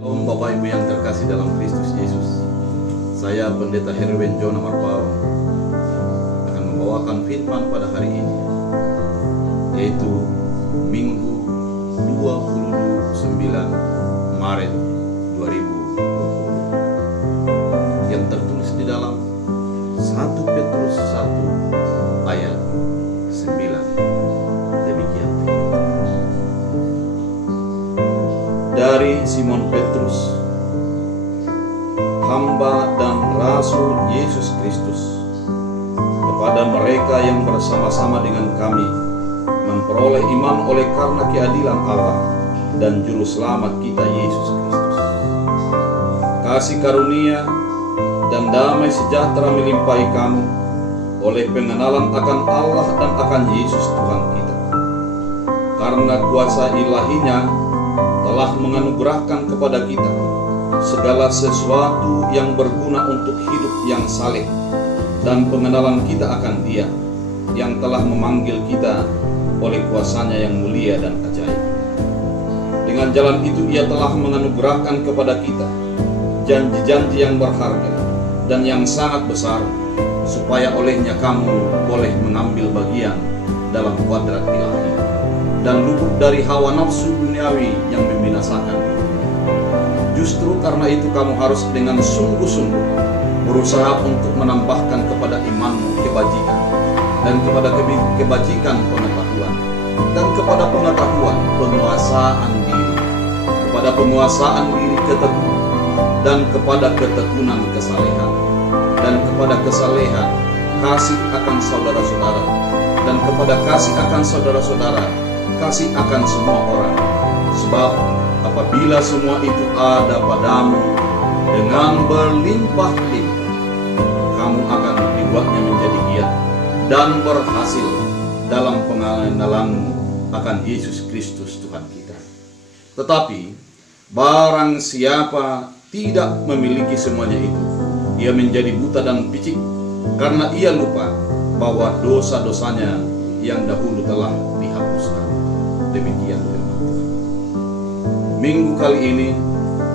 Om Bapak Ibu yang terkasih dalam Kristus Yesus, saya Pendeta Herwin Jona Marpawa akan membawakan firman pada hari ini, yaitu Minggu 29 Maret 2020 yang tertulis di dalam 1 Petrus 1 ayat 9. Demikian dari Simon Petrus, hamba dan rasul Yesus Kristus, kepada mereka yang bersama-sama dengan kami memperoleh iman oleh karena keadilan Allah dan juru selamat kita Yesus Kristus. Kasih karunia dan damai sejahtera melimpahi kamu oleh pengenalan akan Allah dan akan Yesus Tuhan kita. Karena kuasa ilahinya telah menganugerahkan kepada kita segala sesuatu yang berguna untuk hidup yang saleh dan pengenalan kita akan Dia yang telah memanggil kita oleh kuasanya yang mulia dan ajaib. Dengan jalan itu Ia telah menganugerahkan kepada kita janji-janji yang berharga dan yang sangat besar, supaya olehnya kamu boleh mengambil bagian dalam kuadrat ilahi dan luput dari hawa nafsu duniawi yang membinasakan. Justru karena itu kamu harus dengan sungguh-sungguh berusaha untuk menambahkan kepada imanmu kebajikan, dan kepada kebajikan pengetahuan, dan kepada pengetahuan penguasaan diri, kepada penguasaan diri ketekunan, dan kepada ketekunan kesalehan, dan kepada kesalehan kasih akan saudara-saudara, dan kepada kasih akan saudara-saudara kasih akan semua orang. Sebab apabila semua itu ada padamu dengan berlimpah-limpah, kamu akan dibuatnya menjadi giat dan berhasil dalam pengenalanmu akan Yesus Kristus Tuhan kita. Tetapi barang siapa tidak memiliki semuanya itu, ia menjadi buta dan picik, karena ia lupa bahwa dosa-dosanya yang dahulu telah dihapuskan. Demikian firman Tuhan. Minggu kali ini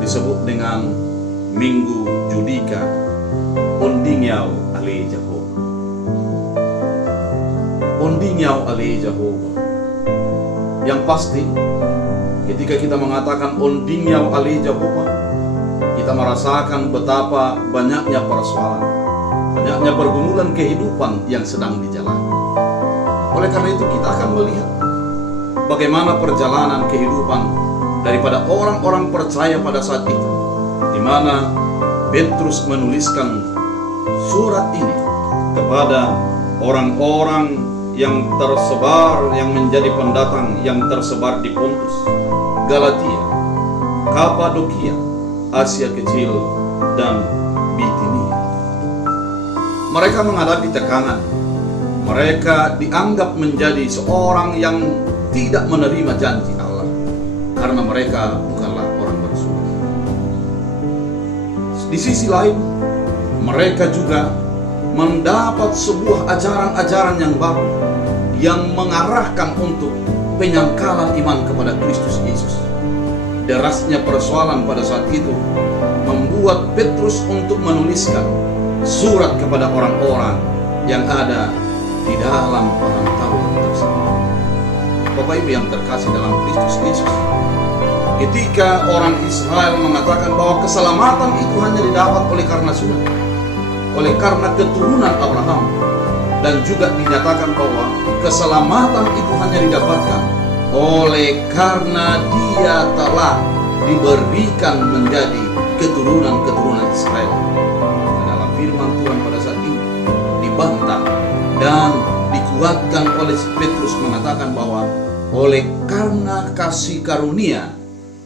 disebut dengan Minggu Judika Ondingyao Ale Jehovah. Ondingyao Ale Jehovah. Yang pasti ketika kita mengatakan Ondingyao Ale Jehovah, kita merasakan betapa banyaknya persoalan, banyaknya pergumulan kehidupan yang sedang dijalani. Oleh karena itu kita akan melihat bagaimana perjalanan kehidupan daripada orang-orang percaya pada saat itu, di mana Petrus menuliskan surat ini kepada orang-orang yang tersebar, yang menjadi pendatang yang tersebar di Pontus, Galatia, Kapadokia, Asia Kecil, dan Bitinia. Mereka menghadapi tekanan. Mereka dianggap menjadi seorang yang tidak menerima janji Allah karena mereka bukanlah orang bersuci. Di sisi lain, mereka juga mendapat sebuah ajaran-ajaran yang baru yang mengarahkan untuk penyangkalan iman kepada Kristus Yesus. Derasnya persoalan pada saat itu membuat Petrus untuk menuliskan surat kepada orang-orang yang ada di dalam perantauan tersebut. Bapak Ibu yang terkasih dalam Kristus Yesus, ketika orang Israel mengatakan bahwa keselamatan itu hanya didapat oleh karena sunat, oleh karena keturunan Abraham, dan juga dinyatakan bahwa keselamatan itu hanya didapatkan oleh karena dia telah diberikan menjadi keturunan-keturunan Israel. Dalam firman Tuhan pada saat ini dibantah dan dikuatkan oleh Petrus mengatakan bahwa oleh karena kasih karunia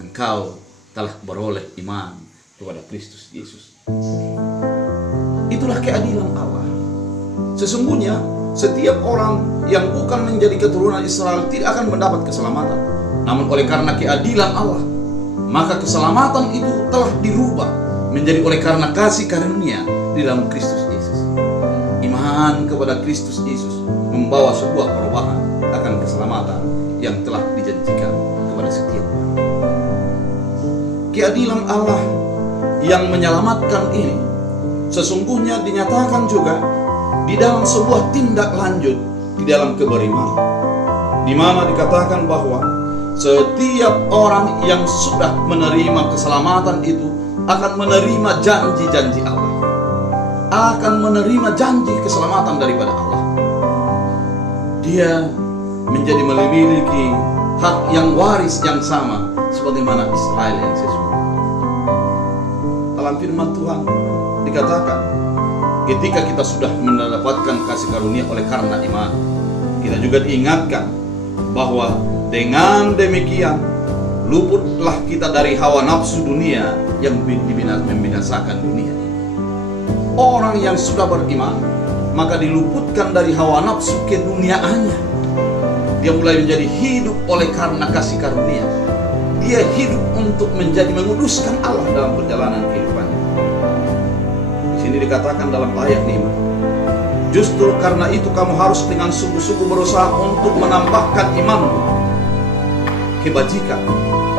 engkau telah beroleh iman kepada Kristus Yesus. Itulah keadilan Allah. Sesungguhnya setiap orang yang bukan menjadi keturunan Israel tidak akan mendapat keselamatan. Namun oleh karena keadilan Allah, maka keselamatan itu telah dirubah menjadi oleh karena kasih karunia di dalam Kristus Yesus. Iman kepada Kristus Yesus membawa sebuah perubahan akan keselamatan yang telah dijanjikan kepada setiap orang. keadilan Allah yang menyelamatkan ini sesungguhnya dinyatakan juga di dalam sebuah tindak lanjut di dalam keberiman, di mana dikatakan bahwa setiap orang yang sudah menerima keselamatan itu akan menerima janji-janji Allah, akan menerima janji keselamatan daripada Allah. Dia menjadi memiliki hak yang waris yang sama sebagaimana Israel yang sesungguhnya. Dalam firman Tuhan dikatakan, ketika kita sudah mendapatkan kasih karunia oleh karena iman, kita juga diingatkan bahwa dengan demikian luputlah kita dari hawa nafsu dunia yang membinasakan dunia. Orang yang sudah beriman maka diluputkan dari hawa nafsu keduniaannya. Dia mulai menjadi hidup oleh karena kasih karunia. Dia hidup untuk menjadi menguduskan Allah dalam perjalanan kehidupannya. Di sini dikatakan dalam ayat 5, justru karena itu kamu harus dengan sungguh-sungguh berusaha untuk menambahkan imanmu, kebajikan,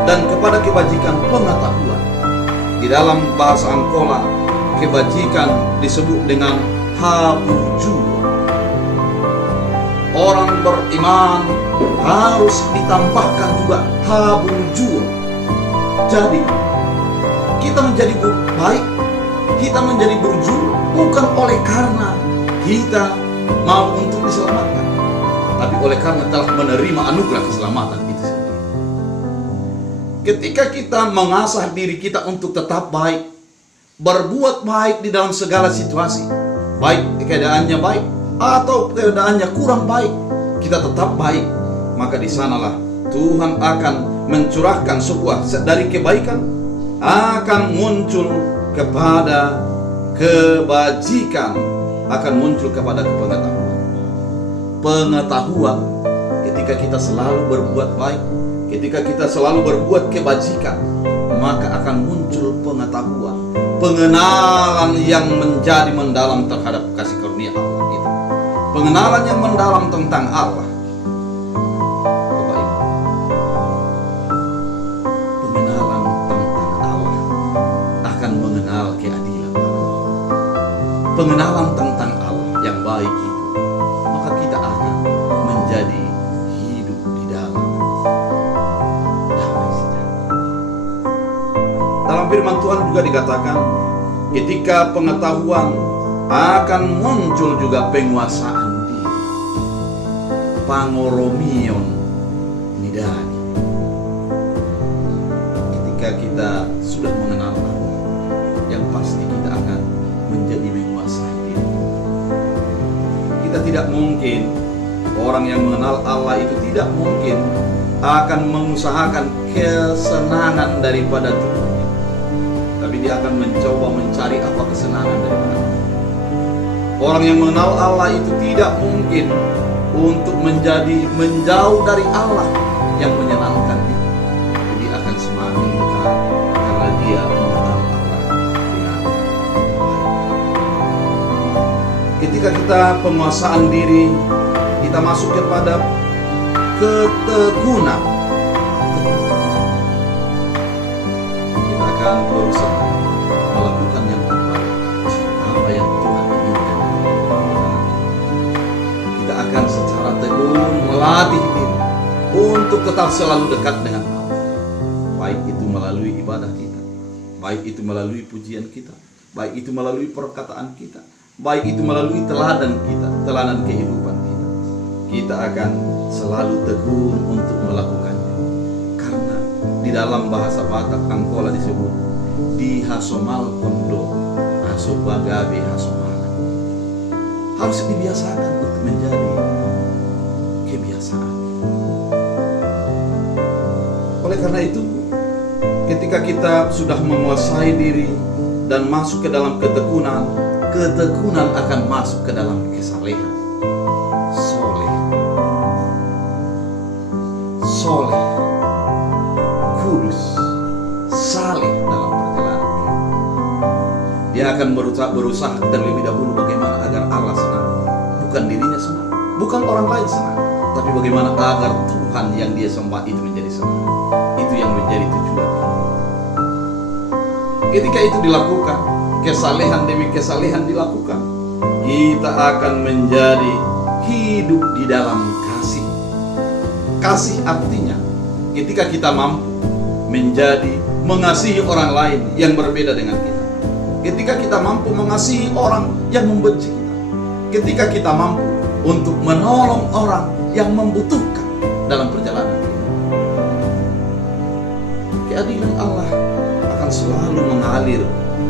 dan kepada kebajikan pengetahuan. Di dalam bahasa Angkola, kebajikan disebut dengan habujua. Orang beriman harus ditambahkan juga habujua. Jadi kita menjadi baik, kita menjadi burju bukan oleh karena kita mau untuk diselamatkan, tapi oleh karena telah menerima anugerah keselamatan itu sendiri. Ketika kita mengasah diri kita untuk tetap baik, berbuat baik di dalam segala situasi, baik keadaannya baik atau keadaannya kurang baik, kita tetap baik, maka di sanalah Tuhan akan mencurahkan sebuah dari kebaikan akan muncul kepada kebajikan, akan muncul kepada pengetahuan. Pengetahuan ketika kita selalu berbuat baik, ketika kita selalu berbuat kebajikan, maka akan muncul pengetahuan, pengenalan yang menjadi mendalam terhadap kasih karunia Allah itu, pengenalan yang mendalam tentang Allah. Bapak Ibu, pengenalan tentang Allah akan mengenal keadilan Allah. Pengenalan tentang Allah yang baik itu, maka kita akan menjadi hidup di dalam damai sejahtera. Dalam firman Tuhan juga dikatakan, ketika pengetahuan akan muncul juga penguasaan diri, pangoromion nidani. Ketika kita sudah mengenal Allah, yang pasti kita akan menjadi menguasai diri. Kita tidak mungkin, orang yang mengenal Allah itu tidak mungkin akan mengusahakan kesenangan daripada Tuhan, tapi dia akan mencoba mencari apa kesenangan daripada Allah. Orang yang mengenal Allah itu tidak mungkin untuk menjadi menjauh dari Allah yang menyenangkan dia. Jadi akan semakin dekat karena dia mengenal Allah dengan baik. Ketika kita penguasaan diri, kita masuk kepada ketekunan. Kita akan berusaha melakukan yang terbaik, apa yang Tuhan inginkan. Kita akan secara tekun melatih diri untuk tetap selalu dekat dengan Allah, baik itu melalui ibadah kita, baik itu melalui pujian kita, baik itu melalui perkataan kita, baik itu melalui teladan kita, teladan kehidupan kita. Kita akan selalu tekun untuk melakukannya, karena di dalam bahasa Batak Angkola disebut di hasomal kondo asobagabe hasomalan. Harus dibiasakan untuk menjadi kebiasaan. Oleh karena itu, ketika kita sudah menguasai diri dan masuk ke dalam ketekunan, ketekunan akan masuk ke dalam kesalehan. Soleh, kudus, saleh dalam perjalanan kita. Dia akan berusaha terlebih dahulu bagaimana agar Allah senang, bukan dirinya senang, bukan orang lain senang, tapi bagaimana agar Tuhan yang dia sembah itu menjadi senang. Itu yang menjadi tujuan kita. ketika itu dilakukan, kesalehan demi kesalehan dilakukan, kita akan menjadi hidup di dalam kasih. Kasih artinya ketika kita mampu menjadi mengasihi orang lain yang berbeda dengan kita. Ketika kita mampu mengasihi orang yang membenci kita. Ketika kita mampu untuk menolong orang yang membutuhkan dalam perjalanan kita. Keadilan Allah akan selalu mengalir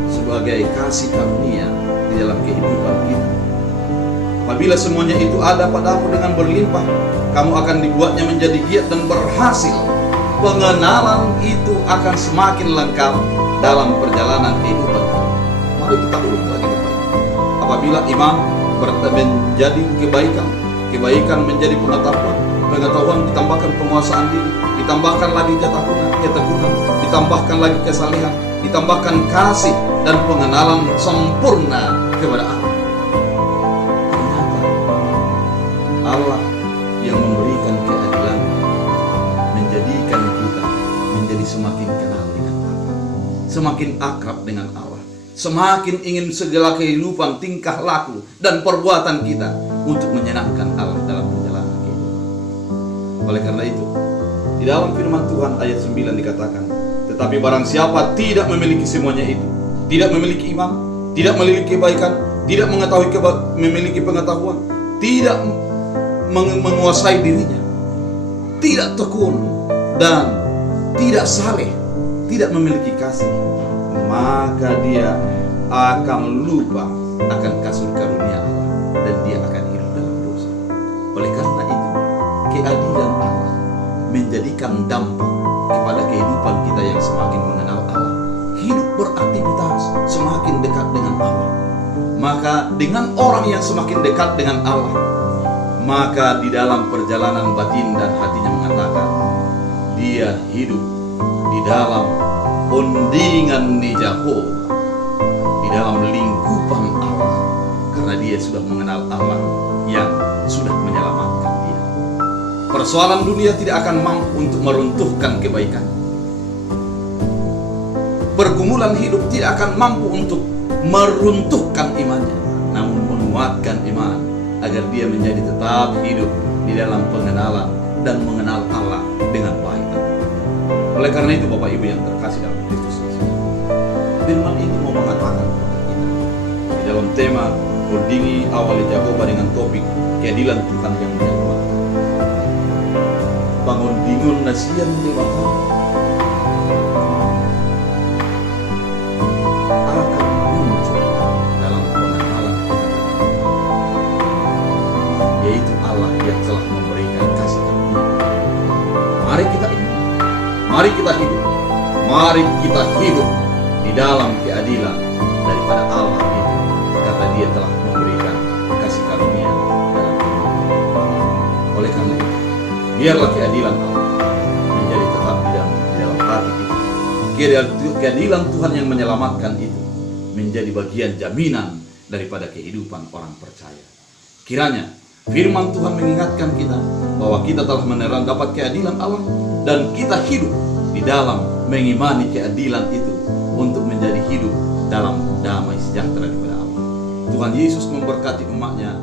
sebagai kasih karunia di dalam kehidupan kita. Apabila semuanya itu ada padamu dengan berlimpah, kamu akan dibuatnya menjadi giat dan berhasil. Pengenalan itu akan semakin lengkap dalam perjalanan kehidupan kita. Mari kita ulang lagi Bapak. Apabila iman menjadi kebaikan menjadi pengetahuan ditambahkan penguasaan diri, ditambahkan lagi ketekunan, ditambahkan lagi kesalehan, ditambahkan kasih dan pengenalan sempurna kepada Allah. Ternyata Allah yang memberikan keadilan menjadikan kita menjadi semakin kenal dengan Allah, semakin akrab dengan Allah, semakin ingin segala kehidupan, tingkah laku dan perbuatan kita untuk menyenangkan Allah dalam perjalanan kehidupan. Oleh karena itu, di dalam firman Tuhan ayat 9 dikatakan, tetapi barang siapa tidak memiliki semuanya itu, tidak memiliki iman, tidak memiliki kebaikan, tidak memiliki pengetahuan, tidak menguasai dirinya, tidak tekun dan tidak saleh, tidak memiliki kasih, maka dia akan lupa akan kasih karunia Allah dan dia akan hidup dalam dosa. Oleh karena itu, keadilan Allah menjadikan dampak kepada kehidupan kita yang semakin mengenal Allah. Hidup beraktivitas semakin dekat dengan Allah. Maka dengan orang yang semakin dekat dengan Allah, maka di dalam perjalanan batin dan hatinya mengatakan, dia hidup di dalam ondingan Jehovah, di dalam lingkupan Allah, karena dia sudah mengenal Allah yang sudah menyelamatkan dia. Persoalan dunia tidak akan mampu untuk meruntuhkan kebaikan. Pergumulan hidup tidak akan mampu untuk meruntuhkan imannya, namun menguatkan iman agar dia menjadi tetap hidup di dalam pengenalan dan mengenal Allah dengan baik. Oleh karena itu Bapak Ibu yang terkasih dalam Kristus Yesus, firman itu mau mengatakan kepada kita di dalam tema Berdiri Awali Jehovah dengan topik keadilan Tuhan yang menyelamatkan. Bangun dingun nasian di bawah akan muncul dalam pengenalan kita, yaitu Allah yang telah memberikan kasih karunia. Mari kita ingat, mari kita hidup, mari kita hidup di dalam keadilan daripada Allah itu, karena Dia telah memberikan kasih karunia dalam hidup. Oleh karena itu, biarlah keadilan Allah menjadi tetap di dalam hati kita. Keadilan Tuhan yang menyelamatkan itu menjadi bagian jaminan daripada kehidupan orang percaya. Kiranya firman Tuhan mengingatkan kita bahwa kita telah mendapat keadilan Allah dan kita hidup di dalam mengimani keadilan itu untuk menjadi hidup dalam damai sejahtera daripada Allah. Tuhan Yesus memberkati umatnya